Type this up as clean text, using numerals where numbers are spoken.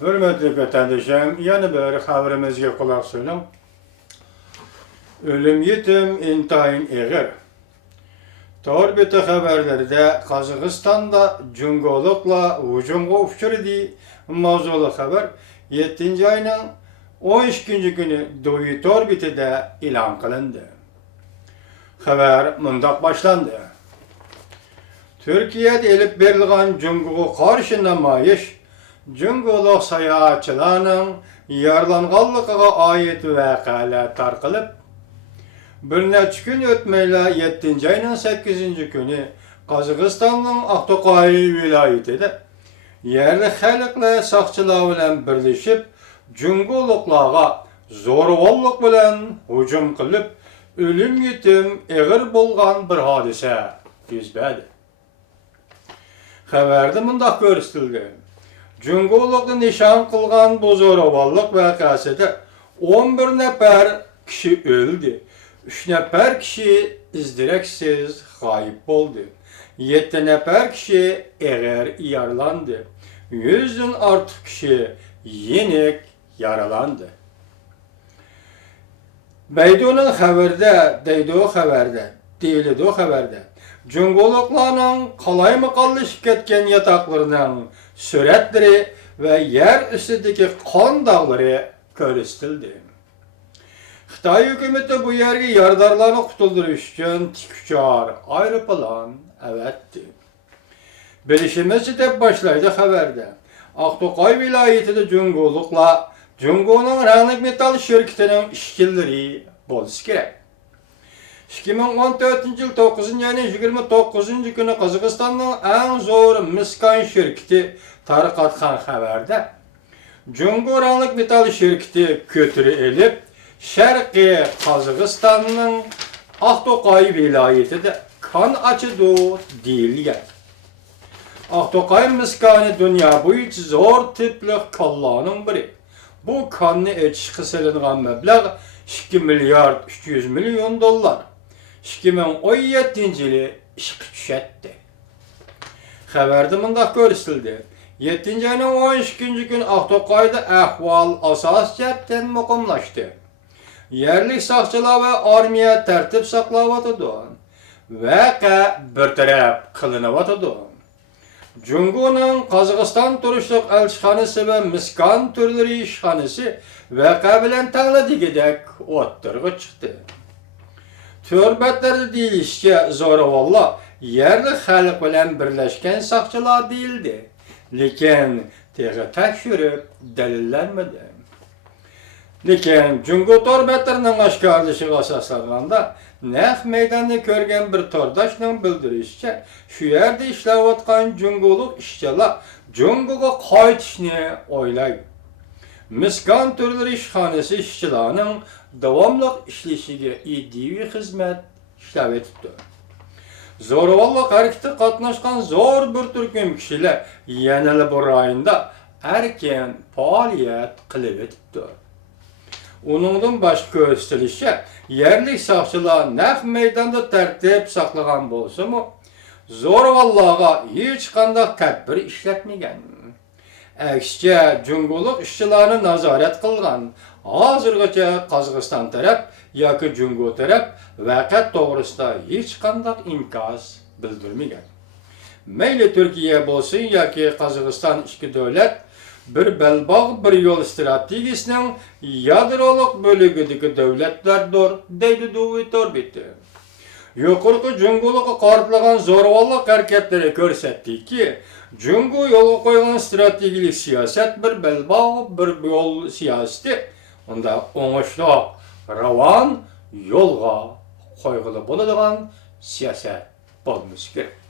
Hürmetli vatandaşım, yana bir haberimizge kulak solun. Ölüm yetim intayın eğer. Torbeti haberlerde Kazakıstan'da cüngolukla hücumga uçurdu mavzulu haber 7. ayının 13. günü Doğu Torbeti'de ilan kılındı. Haber mundak başlandı. Türkiye'de elip berilgan cüngoluk karşı namayış, cüngoluk sayahatçılarının yarlanğanlıqıga ait vakalar tarqılıp, bir neçə gün ötmeyle 7. ayının 8. günü Kazakıstan'ın Aqtoqay vilayetinde yerli xalqla saqçılar bilen birleşip cüngoluklarga zorballık bilen hücum qılıp ölüm yetim eğir bolgan bir hadise yüz berdi. Xabarda mundaq ko'rsatildi. Cüngolukni nişan qilgan bu zo'ravonlik vaqasida 11 nafar kishi o'ldi. 3 nafar kishi izdireksiz g'oyib bo'ldi. 7 nafar kishi og'ir yaralandı. 100'den ortiq kishi yengil yaralandı. Beydo'nun xabarda cüngoluklarning qalaymi qallışıp ketken yataklarının suratları ve yer üstündeki kan dağları ko'rsatildi. Xitoy hukumati bu yerga yardarlarni qutuldirish uchun tikuvchar aeroplan avatdi. Bilishimizcha deb boshlaydi xabarda. Aqto'qay viloyatida cüngoluklar Jungo'ning rangli metal şirketining ishchilari bo'lishi kerak. 2014 yıl 9. ayının 29. günü Kazakistan'ın en zor miskan şirketi tarqatgan xabarda Jungo rangli metal şirketi kötürü elip Şarkı Kazakistan'ın Aqtoqay vilayetinde kan açıdı deyilgan. Aqtoqay miskanı dünya boyunca zor tipli kallanın biri. Bu kanını içki silingan meblağ 2 milyar 300 milyon dolar. 2017 yılı işqi düşetdi. Xabarda mundaq ko'rsatildi. 7. ayının 12. gün Aqtoqayda ahval asas jihatdan muqimlashdi. Yerlik saqçılar ve armiya tertip saqlawatıdı. Vaqa bir taraf qilinawatıdı. Jungo'nun Kazakistan turuşluq elçixanası ve miskan türleri işxanası vaqa bilen tağladigidek o'ttirg'i chiqdi. Türbetlerde deyilişçe zo'ravonlar yerli xalq bilen birleşken saqçılar değildi. Lekin teğe tekşürüp delillenmedi. Lekin Jungo torbetlerinin aşkarlışıga asaslanganda naq meydanda ko'rgan bir tordaşning bildirishicha shu yerda ishlayotgan Jungoluk ishchilar Jungoga qaytishni o'ylaydi. Miskan türleri işxanası işçilarının davamlı işleşiga iddivi xizmat ishlab etibdi. Zo'ravonlik harakatida qatnashgan zo'r bir turkum kishilar yana bu rayonda erken faoliyat qilib etibdi. Uningdan boshqa ko'rsatilishicha, yerlik saqchilar naq maydonda tartib saqlagan bo'lsa-mu, zo'ravonlarga hech qanday tadbir ishlatmagan. Aksicha Jungoluk ishchilarni nazorat qilgan. Hozirgacha Qozog'iston taraf yoki Jungo taraf vaqa to'g'risida hech qanday inkos bildirmagan. Mayli Turkiya bo'lsin yoki Qozog'iston ikki davlat bir belbog' bir yo'l strategiyasining yadroliq bo'lagidagi davlatlardir, deydi Doğu Torbeti. Yuqorqi Jungolukqa qartlagan zo'ravonlik harakatlari ko'rsatdiki, Jungo yo'lga qo'ygan strategik siyosat bir belbog' bir yo'l siyosati unda o'ngishli ravan yo'lga qo'yg'ili bo'ladigan siyosat bo'lmoqchi kerak.